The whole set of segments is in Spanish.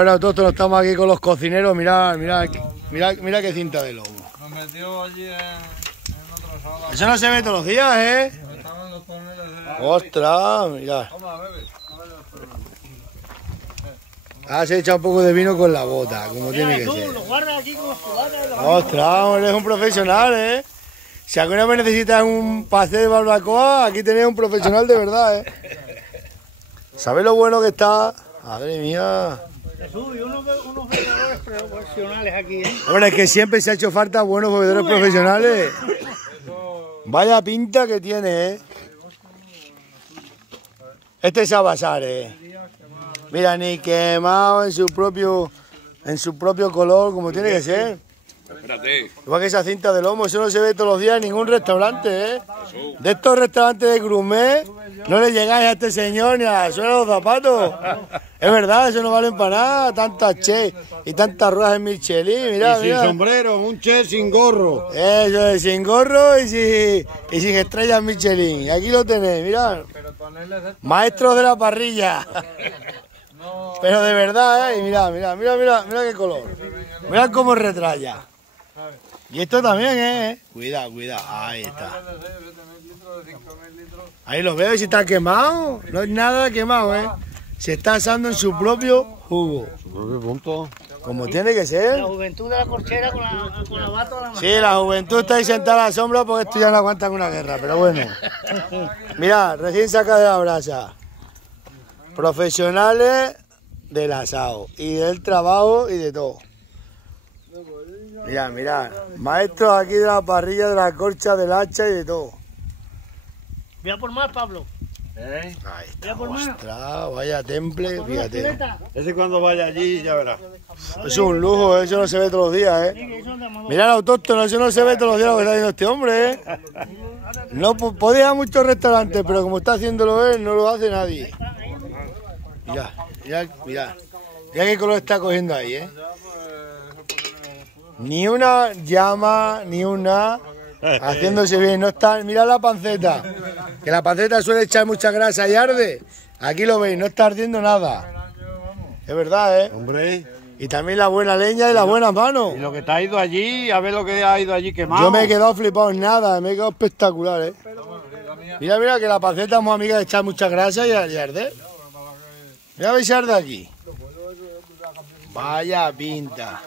Ahora nosotros estamos aquí con los cocineros, mirad qué cinta de lobo. Nos metió allí en otra sala. Eso no se ve todos los días, ¿eh? Estaban los toneladas de... Ostras, mirad. Toma, bebe. Ah, se echa un poco de vino con la bota, como tiene que ser. Ostras, eres un profesional, ¿eh? Si alguna vez necesitas un pastel de barbacoa, aquí tenéis un profesional de verdad, ¿eh? ¿Sabes lo bueno que está? Madre mía. Jesús, y unos bebedores profesionales aquí, ¿eh? Hombre, es que siempre se ha hecho falta buenos bebedores profesionales. Vaya pinta que tiene, ¿eh? Este es Abasar, ¿eh? Mira, ni quemado en su propio color, como tiene que ser. Espérate. Igual que esa cinta de lomo, eso no se ve todos los días en ningún restaurante, ¿eh? De estos restaurantes de gourmet, no le llegáis a este señor ni a la suela de los zapatos. Es verdad, eso no vale para nada, tantas che y tantas ruedas en Michelin, mira, y sin sombrero, un che sin gorro. Eso es, sin gorro y sin estrellas Michelin. Y aquí lo tenéis, mirad. Maestros de la parrilla. Pero de verdad, ¿eh? Mira qué color. Mirad cómo retraya. Y esto también, ¿eh? Cuidado, ahí está. Ahí lo veo, si está quemado. No es nada quemado, ¿eh? Se está asando en su propio jugo. Su propio punto. Como tiene que ser. La juventud de la corchera con la bata a la mano. Sí, la juventud está ahí sentada a la sombra porque esto ya no aguanta con una guerra, pero bueno. Mira, recién saca de la brasa. Profesionales del asado y del trabajo y de todo. Mirad. Maestros aquí de la parrilla, de la corcha, del hacha y de todo. Voy a por más, Pablo. Ahí está, ostras, vaya temple, fíjate. Ese cuando vaya allí ya verás. Eso es un lujo, eso no se ve todos los días, ¿eh? Mirad el autóctono, eso no se ve todos los días lo que está haciendo este hombre, ¿eh? No, podía ir a muchos restaurantes, pero como está haciéndolo él, no lo hace nadie. Mirad qué color está cogiendo ahí, ¿eh? Ni una llama, ni una... Haciéndose bien, no está... Mirad la panceta, que la panceta suele echar mucha grasa y arde. Aquí lo veis, no está ardiendo nada. Es verdad, ¿eh? Hombre. Y también la buena leña y las buenas manos. Y lo que te ha ido allí, a ver lo que ha ido allí quemado. Yo me he quedado flipado en nada, me he quedado espectacular, ¿eh? Mira, que la panceta es muy amiga de echar mucha grasa y arder. Mira, veis arde aquí. Vaya pinta.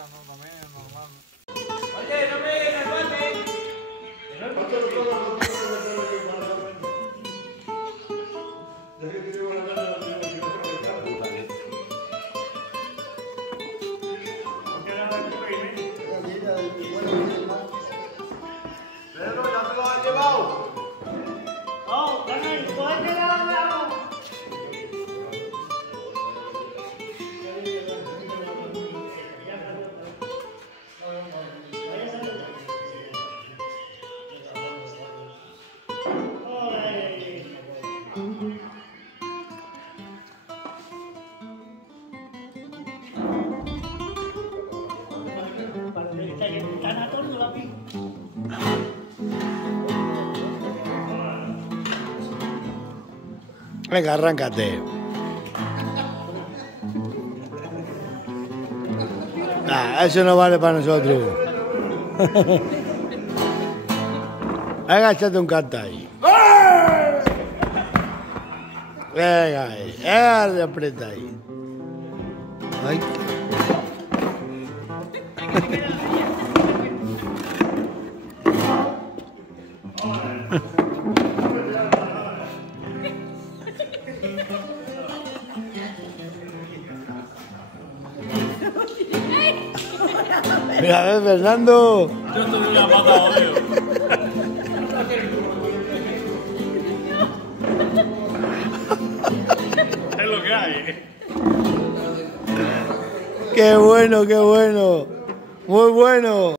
Venga, arráncate. Eso no vale para nosotros. Venga, échate un canta ahí. Venga ahí, aprieta ahí. Ay. Mira, Fernando. Yo estoy de una pata, obvio. Es lo que hay. Qué bueno, muy bueno.